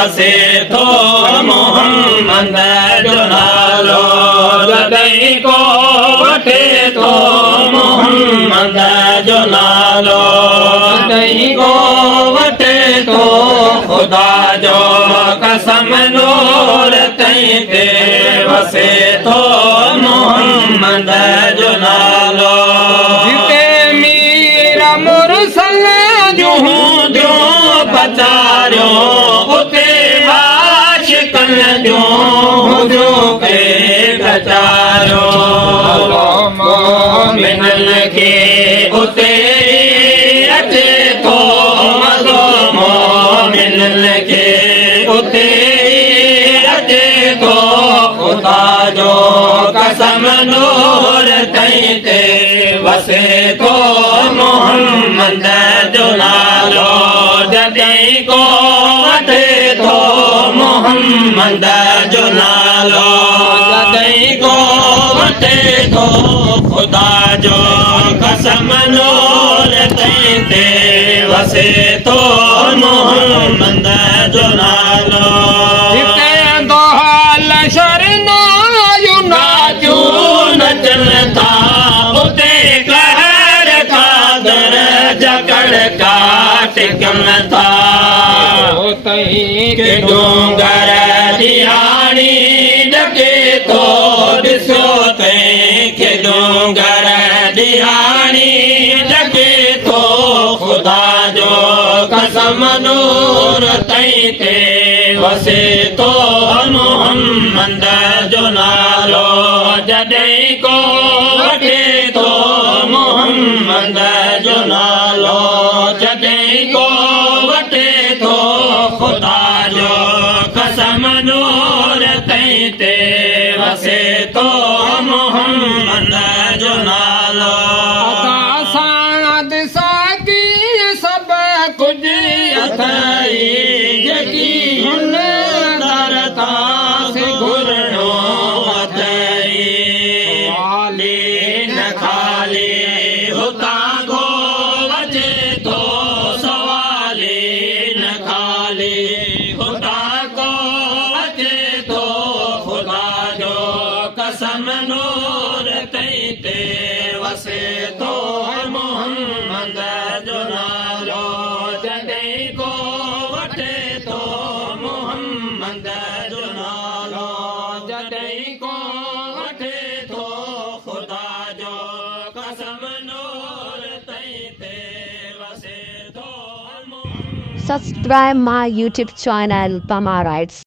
वसे थो मोहम्मद जो नालो जॾहिं को वठे थो मोहम्मद जो नालो जॾहिं को वठे थो ख़ुदा जो कसम नूर तई ते वसे थो मोहम्मद जो नालो जिते मीर मुरसल जूं पचारियो उते आशिकन जूं के प्रचारियो मोमिनन खे उते अचे थो मज़ो मोमिनन खे उते अचे थो ख़ुदा जो कसम नूर तई ते वसे थो मोहम्मद जो नालो जॾहिं को वठे थो मोहम्मद जो नालो जॾहिं को वठे थो ख़ुदा जो कसम नूर तई ते वसे थो मोहम्मद जो नालो नचन था उते कहर कादर जकड़ काट कम था के डूंगर दिहाड़ी जगे तो ॾिसो तई के डूंगर दिहाड़ी जगे तो ख़ुदा जो कसम नूर तई ते वसे थो मोहम्मद जो नालो जॾहिं को वठे थो मोहम्मद जो नालो जॾहिं को वठे थो ख़ुदा जो कसम नूर तई ते वसे थो मोहम्मद जो नालो सभु कुझु अथई जेकी हुन दर तां से घुरणो अथई न खाली हुतां गो वजे थो सवाली न खाली हुतां को वजे थो ख़ुदा जो कसम नूर तई ते वसे थो मोहम्मद जो नालो जॾहिं को वठे थो मोहम्मद जो नालो जॾहिं को वठे थो ख़ुदा जो कसम नूर तई ते वसे थो Subscribe my YouTube channel Pama Rights.